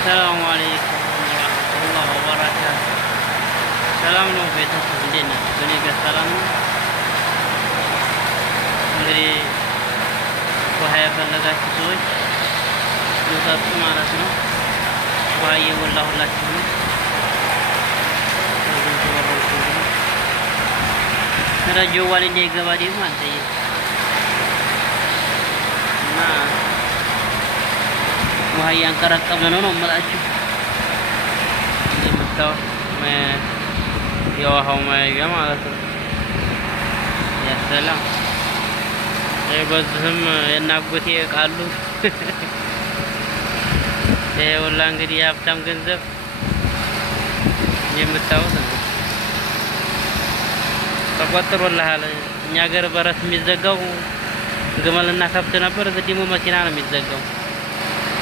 السلام عليكم ورحمة الله وبركاته. ሰላም ነው ቤተሰብ እንዴት ናችሁ? እኔ ጋር ሰላም ነው። እንግዲህ ውሃ የፈለጋችሁ ሰዎች ይውጣጡ ማለት ነው። ውሃ እየሞላሁላችሁ ነው። ረጀዋል እንዳይገባ ደግሞ አንተዬ እና ውሃ እያንቀረቀብን ነው የምላችሁ። እንደምታዩት የውሃው መያዣ ማለት ነው። ያሰላም በዚህም የናጎቴ ቃሉ ይሄ ሁላ እንግዲህ የሀብታም ገንዘብ የምታዩት ነው። ተቆጥሮልሃል። እኛ ሀገር በረት የሚዘጋው ግመልና ከብት ነበር። እዚህ ደግሞ መኪና ነው የሚዘጋው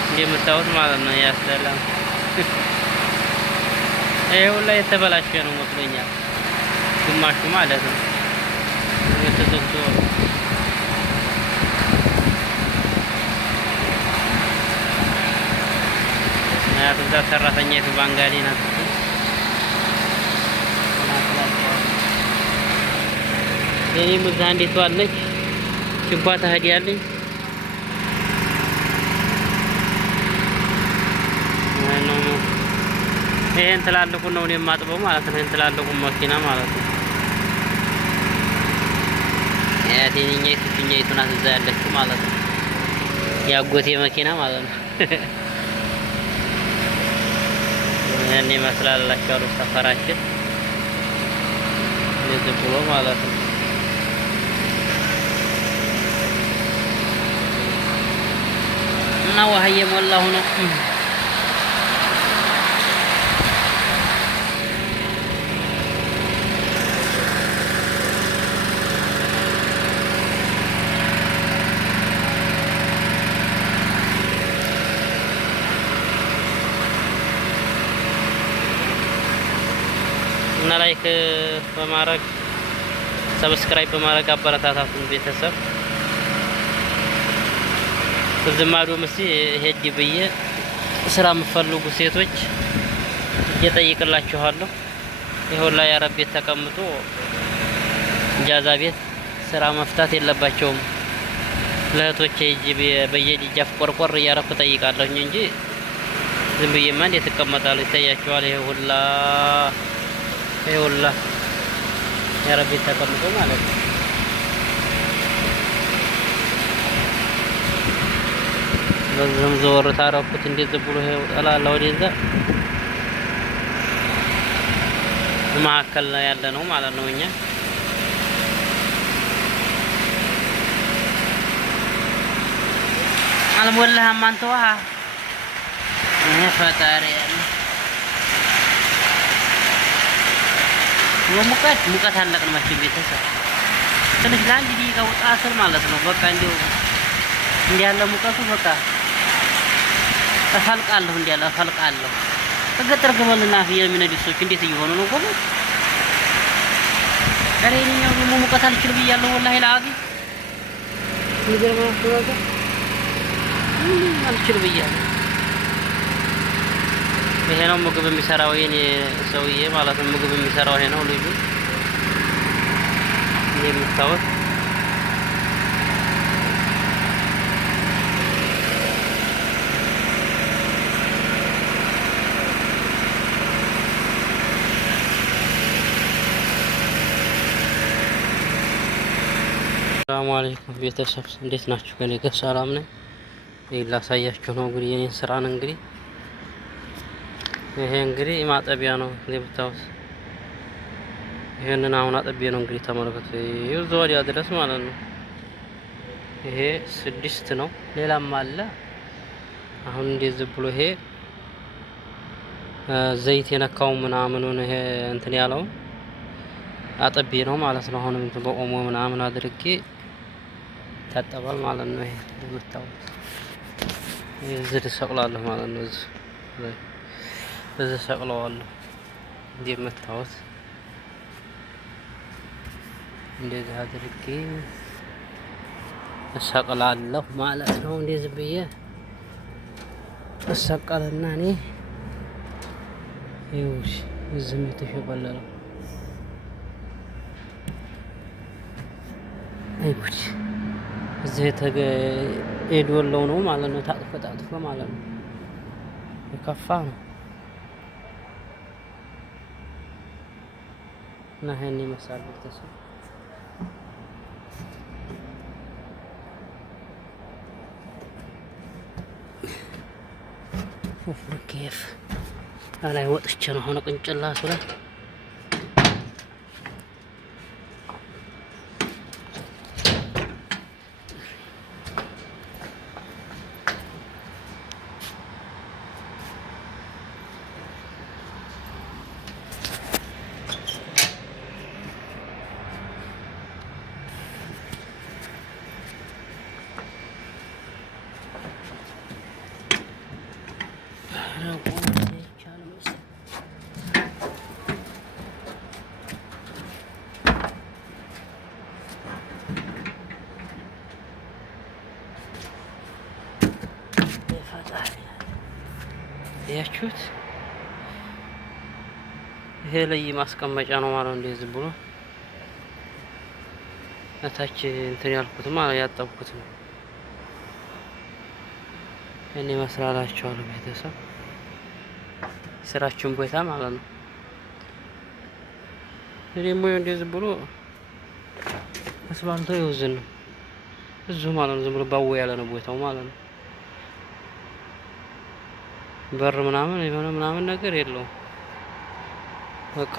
እንደምታዩት ማለት ነው። ያሰላም ይሄ ሁላ የተበላሸ ነው መስሎኛል፣ ግማሹ ማለት ነው የተዘግቶ እዛ ሰራተኛይቱ ባንጋሊ ናት። የኔም እዛ እንዴት ዋለች ሽባ ታህዲያለኝ። ይሄን ትላልቁን ነው የማጥበው ማለት ነው። ይሄን ትላልቁን መኪና ማለት ነው። ያቴኛይቱ ፊኛይቱ ናት እዛ ያለችው ማለት ነው። ያጎቴ መኪና ማለት ነው። ያኔ መስላላችሁ አሉ ሰፈራችን ለዚህ ብሎ ማለት ነው። እና ውሃ እየሞላሁ ነው። እና ላይክ በማድረግ ሰብስክራይብ በማድረግ አበረታታቱን ቤተሰብ። ዝማዶ መስይ ሄድ ብዬ ስራ የምትፈልጉ ሴቶች እየጠይቅላችኋለሁ። ይሄው ላይ አረብ ቤት ተቀምጦ ጃዛ ቤት ስራ መፍታት የለባቸውም። ለእህቶቼ በየዲጃፍ ቆርቆር እያረኩ ጠይቃለሁኝ እንጂ ዝም ብዬማ እንዴት እቀመጣለሁ? ይታያችኋል። ይሄ ሁላ የአረብ ቤት ተቀምጦ ማለት ነው። በዚህም ዘወር ታረኩት እንዴት ብሎ ይሄው ጠላላ ወደዛ መሀከል ላይ ያለ ነው ማለት ነው። እኛ አልሞላህም አንተ ውሃ ፈጣሪ ያለ ሙቀት አለቅን መቼም ቤተሰብ ትንሽ ለአንድ ደቂቃ ውጣ ስል ማለት ነው። በቃ እንዲሁ እንዲያለ ሙቀቱ በቃ እፈልቃለሁ እንዲያለ እፈልቃለሁ። ከገጠር ግመልና ፍየል የሚነዱ ሰዎች እንዴት እየሆኑ ነው ጎበዝ? ከሬኛው ደግሞ ሙቀት አልችል ብያለሁ ወላሂ ለአቢ ይገርማል። ተወጋ አልችል ብያለሁ። ይሄ ነው ምግብ የሚሰራው የኔ ሰውዬ ማለት ነው። ምግብ የሚሰራው ይሄ ነው ልጁ የምታወት ሰላም አለይኩም ቤተሰብ እንዴት ናችሁ? ከኔ ጋር ሰላም ነኝ። ላሳያችሁ ነው እንግዲህ የኔን ስራ ነው እንግዲህ ይሄ እንግዲህ ማጠቢያ ነው እንደምታውቁት። ይሄንን አሁን አጥቤ ነው እንግዲህ ተመልከቱ። ይኸው ወዲያ ድረስ ማለት ነው። ይሄ 6 ነው። ሌላም አለ። አሁን እንደዚህ ብሎ ይሄ ዘይት የነካው ምናምኑን ይሄ እንትን ያለው አጥቤ ነው ማለት ነው። አሁንም በኦሞ ምናምን አድርጌ ታጠባል ማለት ነው። ይሄ እንደምታውቁት እዚህ ተሰቅላለሁ ማለት ነው። እዚህ ሰቅለዋለሁ እንደምታዩት እንደዚህ አድርጌ እሰቅላለሁ ማለት ነው። እንደዚህ ብዬ እሰቀልና እኔ ይኸውልሽ እዚህም የተሸበለለው አይጉድ እዚህ የዶለው ነው ማለት ነው። ታጥፎ ማለት ነው። የከፋ ነው እና ይሄን ይመስላል ቤተሰብ። ኬፍ ላይ ወጥቼ ነው ሆነ ቅንጭላቱ ላይ ያችሁት ይሄ ላይ ማስቀመጫ ነው ማለት ነው። እንደዚህ ብሎ እታች እንትን ያልኩት ማለት ያጠብኩት ነው። እኔ መስራላችኋለሁ ቤተሰብ ስራችን ቦታ ማለት ነው። ደግሞ እንደዚህ ብሎ አስፋልቱ ይወዝን ነው እዚሁ ማለት ነው። ዝም ብሎ ባው ያለ ነው ቦታው ማለት ነው። በር ምናምን የሆነ ምናምን ነገር የለውም። በቃ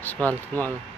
አስፋልት ማለት ነው።